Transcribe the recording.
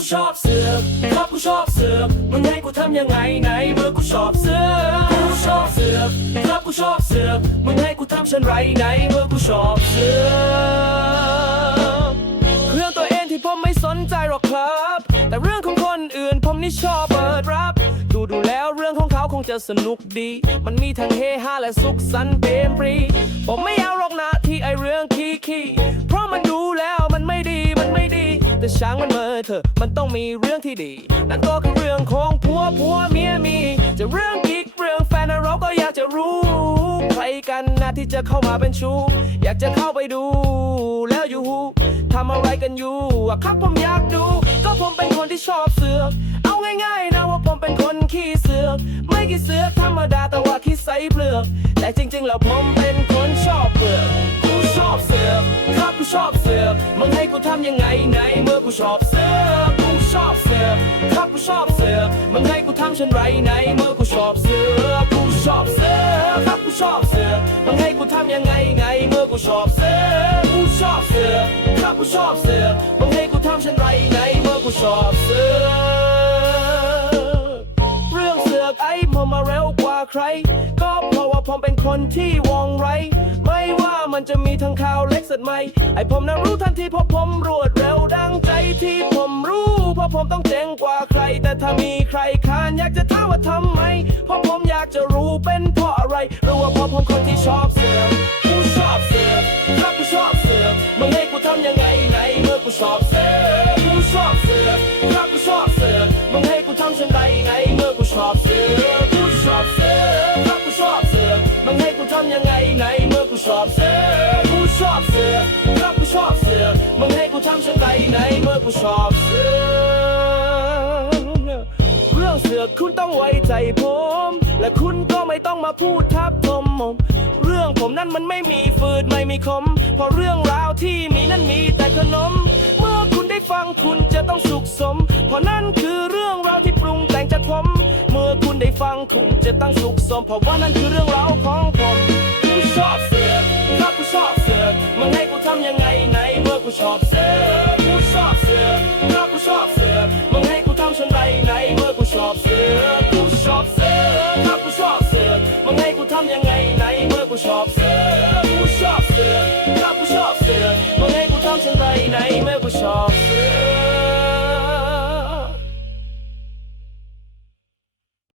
ูชอบเสือกครับกูชอบเสือกมึงให้กูทำยังไงไหนเมื่อกูชอบเสือกกูชอบเสือกครับกูชอบเสือกมึงให้กูทำเช่นไรไหนเมื่อกูชอบเสือกเรื่องตัวเองที่ผมไม่สนใจหรอกครับ แต่เรื่องของคนอื่นผมนี่ชอบเปิดรับ ดูดูแล้วเรื่องของเขาคงจะสนุกดี มันมีทั้งเฮฮาและสุขสันต์เปรมปรี ผมไม่เอาหรอกนะที่ไอเรื่องขี้ขี้เพราะ แต่ช่างมันเมื่อเถอมันต้องมีเรื่องที่ดี นั่นก็คือเรื่องของผัวผัวเมียมี จะเรื่องกิ๊กเรื่องแฟนเราก็อยากจะรู้ ใครกันนะที่จะเข้ามาเป็นชู้ อยากจะเข้าไปดู แล้วอยู่ทำอะไรกันอยู่อะครับผมอยากดู ก็ผมเป็นคนที่ชอบเสือก เอาง่ายๆนะว่าผมเป็นคนขี้เสือก ไม่ขี้เสือกธรรมดาแต่ว่าขี้ใสเปลือก แต่จริงๆแล้วผมเป็นคนชอบเปลือกกูชอบเสือก ชอบเสือกมึงให้กูทำยังไงไหนเมื่อกูชอบเสือกกูชอบเสือกครับกูชอบเสือกมึงให้กูทำเช่นไรไหนเมื่อกูชอบเสือกกูชอบเสือกครับกูชอบเสือกมึงให้กูทำยังไงไงเมื่อกูชอบเสือกกูชอบเสือกครับกูชอบเสือก ใคร ก็เพราะว่าผมเป็นคนที่ว่องไวไม่ว่ามันจะมีทั้งข่าวเล็กสดใหม่ ไอ้ผมนั้นรู้ทันทีเพราะผมรวดเร็วดังใจที่ผมรู้ เพราะผมต้องเจ๋งกว่าใคร แต่ถ้ามีใครค้านอยากจะถามว่าทำไม เพราะผมอยากจะรู้เป็นเพราะอะไรหรือว่าเพราะผมคนที่ชอบ ชอบเสือกูชอบเสือกครับกูชอบเสือมึงให้กูทำเช่นไรไหนเมื่อกูชอบเสือเรื่องเสือคุณต้องไว้ใจผม และคุณก็ไม่ต้องมาพูดทับทมผมเรื่องผมนั้นมันไม่มีฟืดไม่มีคมเพราะเรื่องราวที่มีนั้นมีแต่ขนม เมื่อคุณได้ฟังคุณจะต้องสุขสม เพราะนั่นคือเรื่องราวที่ปรุงแต่งจากผม เมื่อคุณได้ฟังคุณจะต้องสุขสม เพราะว่านั่นคือเรื่องราวของผมูชอบเสือกถ้ากูชอบเสือมึงให้กูทำยังไงไหนเมื่อกูชอบเสือกูชอบเสือกถ้ากูชอบเสือมึงให้กูทำฉันไรไหนเมื่อกูชอบเสือกูชอบเสือกถ้ากูชอบเสือมึงให้กูทำยังไงไหนเมื่อกูชอบเส